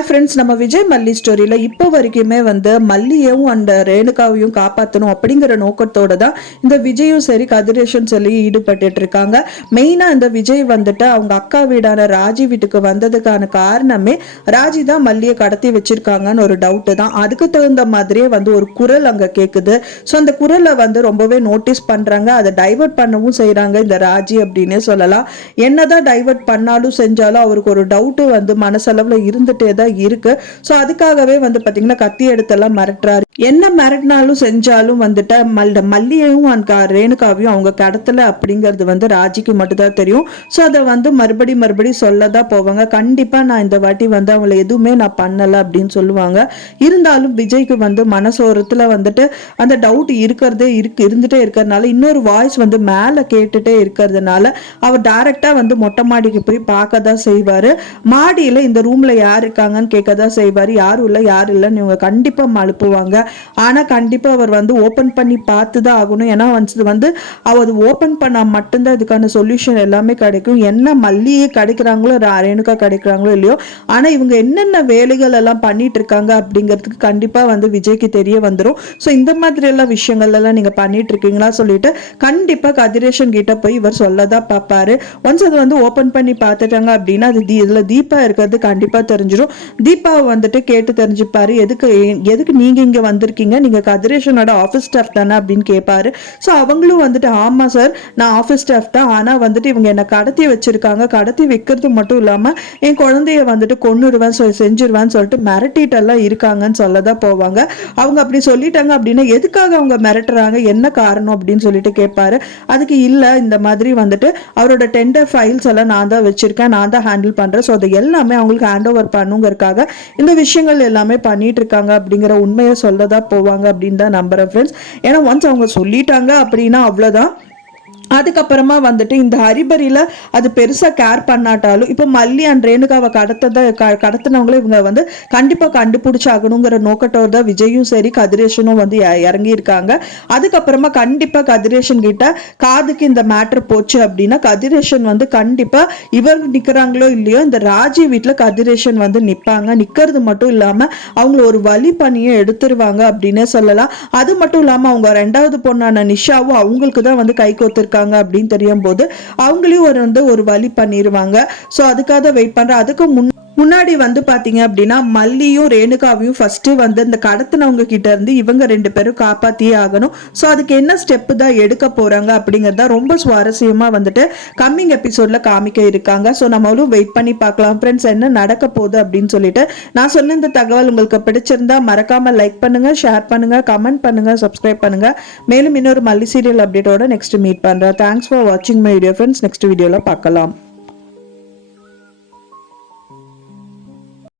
Hi friends, நம்ம விஜய் மல்லி ஸ்டோரியில் இப்போ வரைக்குமே மல்லியையும் அந்த ரேணுகாவையும் காப்பாற்றணும் அப்படிங்கிற நோக்கத்தோட தான் இந்த விஜயும் சரி கதிரேஷன் சொல்லி ஈடுபட்டு இருக்காங்க. மெயினாக இந்த விஜய் அவங்க அக்கா வீடான ராஜி வீட்டுக்கு வந்ததுக்கான காரணமே ராஜி தான் மல்லியை கடத்தி வச்சிருக்காங்கன்னு ஒரு டவுட்டு தான். அதுக்கு தகுந்த மாதிரியே ஒரு குரல் அங்கே கேட்குது. ஸோ அந்த குரலை ரொம்பவே நோட்டீஸ் பண்ணுறாங்க. அதை டைவர்ட் பண்ணவும் செய்கிறாங்க இந்த ராஜி அப்படின்னே சொல்லலாம். என்னதான் டைவர்ட் பண்ணாலும் செஞ்சாலும் அவருக்கு ஒரு டவுட்டு மனசளவில் இருந்துட்டே தான் இருக்கு. சோ அதுக்காகவே பாத்தீங்கன்னா கத்தி எடுத்தெல்லாம் மிரட்டுறாரு. என்ன மிரட்டினாலும் செஞ்சாலும் மல்லியையும் ரேணுகாவையும் அவங்க கடத்தல அப்படிங்கிறது ராஜிக்கு மட்டும் தான் தெரியும். சோ அதை மறுபடி சொல்லதான் போவாங்க. கண்டிப்பா நான் இந்த வாட்டி அவங்களை எதுவுமே நான் பண்ணல அப்படின்னு சொல்லுவாங்க. இருந்தாலும் விஜய்க்கு மனசோரத்துல அந்த டவுட் இருந்துட்டே இருக்கிறதுனால இன்னொரு வாய்ஸ் மேல கேட்டுட்டே இருக்கிறதுனால அவர் டைரக்டா மொட்டை மாடிக்கு போய் பார்க்க தான் செய்வாரு. மாடியில இந்த ரூம்ல யாரு இருக்காங்கன்னு கேட்கதான் செய்வாரு. யாரும் இல்லை யாரும் இல்லைன்னு இவங்க கண்டிப்பா அனுப்புவாங்க. ஆனா கண்டிப்பா அவர் ஓபன் பண்ணி பார்த்துதான் ஆகணும். ஏன்னா அவர் ஓபன் பண்ணா மட்டும்தான் இதுக்கான சொல்யூஷன் எல்லாமே கிடைக்கும். என்ன மல்லியே கிடைக்கிறாங்களோ ரேணுகா கிடைக்கிறாங்களோ இல்லையோ, ஆனா இவங்க என்னென்ன வேலைகள் எல்லாம் பண்ணிட்டு இருக்காங்க அப்படிங்கிறதுக்கு கண்டிப்பா விஜய்க்கு தெரிய வந்துடும். ஸோ இந்த மாதிரி எல்லாம் விஷயங்கள் எல்லாம் நீங்க பண்ணிட்டு இருக்கீங்களா சொல்லிட்டு கண்டிப்பா கதிரேஷன் கிட்ட போய் இவர் சொல்லதான் பார்ப்பாரு. ஒன்ஸ் அது ஓபன் பண்ணி பார்த்துட்டாங்க அப்படின்னா அது இதுல தீபா இருக்கிறது கண்டிப்பா தெரிஞ்சிடும். தீபாவை கேட்டு தெரிஞ்சுப்பாரு. எதுக்கு நீங்க இங்க வந்திருக்கீங்க, நீங்க கதிரேஷனோட ஆஃபீஸ் ஸ்டாஃப் தானே அப்படின்னு கேட்பாரு. ஸோ அவங்களும் ஆமா சார் நான் ஆஃபீஸ் ஸ்டாஃப் தான், ஆனா இவங்க என்ன கடத்தி வச்சிருக்காங்க. கடத்தி வைக்கிறது மட்டும் இல்லாம என் குழந்தைய கொன்னுடுவேன் செஞ்சிருவேன்னு சொல்லிட்டு மிரட்டிட்டு எல்லாம் இருக்காங்கன்னு சொல்லதான் போவாங்க. அவங்க அப்படி சொல்லிட்டாங்க அப்படின்னா எதுக்காக அவங்க மிரட்டுறாங்க, என்ன காரணம் அப்படின்னு சொல்லிட்டு கேட்பாரு. அதுக்கு இல்ல இந்த மாதிரி அவரோட டெண்டர் ஃபைல்ஸ் எல்லாம் நான் தான் வச்சிருக்கேன், நான் தான் ஹேண்டில் பண்றேன். ஸோ அது எல்லாமே அவங்களுக்கு ஹேண்ட் ஓவர் பண்ணுங்கிறதுக்காக இந்த விஷயங்கள் எல்லாமே பண்ணிட்டு இருக்காங்க அப்படிங்கிற உண்மையை சொல்லதான் போவாங்க அப்படின்னு தான் நம்புறேன் ஃப்ரெண்ட்ஸ். ஏன்னா ஒன்ஸ் அவங்க சொல்லிட்டாங்க அப்படின்னா அவ்வளவுதான். அதுக்கப்புறமா இந்த ஹரிபரியில அது பெருசா கேர் பண்ணாட்டாலும் இப்ப மல்லி அண்ட் ரேணுகாவை கடத்தினவங்களே இவங்க கண்டிப்பா கண்டுபிடிச்சாகணுங்கிற நோக்கத்தோட தான் விஜயும் சரி கதிரேஷனும் இறங்கி இருக்காங்க. அதுக்கப்புறமா கண்டிப்பா கதிரேஷன் கிட்ட காதுக்கு இந்த மேட்டர் போச்சு அப்படின்னா கதிரேஷன் கண்டிப்பா இவர் நிக்கிறாங்களோ இல்லையோ இந்த ராஜி வீட்டுல கதிரேஷன் நிப்பாங்க. நிக்கிறது மட்டும் இல்லாம அவங்கள ஒரு வழி பண்ணியே எடுத்துருவாங்க அப்படின்னே சொல்லலாம். அது மட்டும் இல்லாம அவங்க ரெண்டாவது பொண்ணான நிஷாவும் அவங்களுக்கு தான் கை கோத்திருக்காங்க அப்படின்னு தெரியும் போது அவங்களையும் ஒரு வழி பண்ணிடுவாங்க. சோ அதுக்காக வெயிட் பண்ற. அதுக்கு முன்னாடி பாத்தீங்க அப்படின்னா மல்லியும் ரேணுகாவையும் ஃபர்ஸ்ட் இந்த கடத்தினவங்க கிட்ட இருந்து இவங்க ரெண்டு பேரும் காப்பாத்தியே ஆகணும். சோ அதுக்கு என்ன ஸ்டெப் தான் எடுக்க போறாங்க அப்படிங்கறத ரொம்ப சுவாரஸ்யமா கம்மிங் எபிசோட்ல காமிக்க இருக்காங்க. சோ நம்மளும் வெயிட் பண்ணி பார்க்கலாம் ஃப்ரெண்ட்ஸ் என்ன நடக்க போகுது அப்படின்னு சொல்லிட்டு. நான் சொன்ன இந்த தகவல் உங்களுக்கு பிடிச்சிருந்தா மறக்காம லைக் பண்ணுங்க, ஷேர் பண்ணுங்க, கமெண்ட் பண்ணுங்க, சப்ஸ்கிரைப் பண்ணுங்க. மேலும் இன்னொரு மல்லி சீரியல் அப்டேட்டோட நெக்ஸ்ட் மீட் பண்றேன். தேங்க்ஸ் ஃபார் வாட்சிங் மை வீடியோ ஃப்ரெண்ட்ஸ். நெக்ஸ்ட் வீடியோல பார்க்கலாம்.